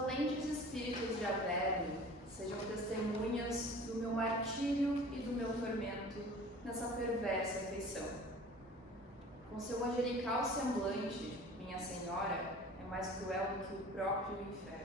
dolentes espíritos de Averno sejam testemunhas do meu martírio e do meu tormento nessa perversa afeição. Com seu angelical semblante, minha Senhora é mais cruel do que o próprio inferno.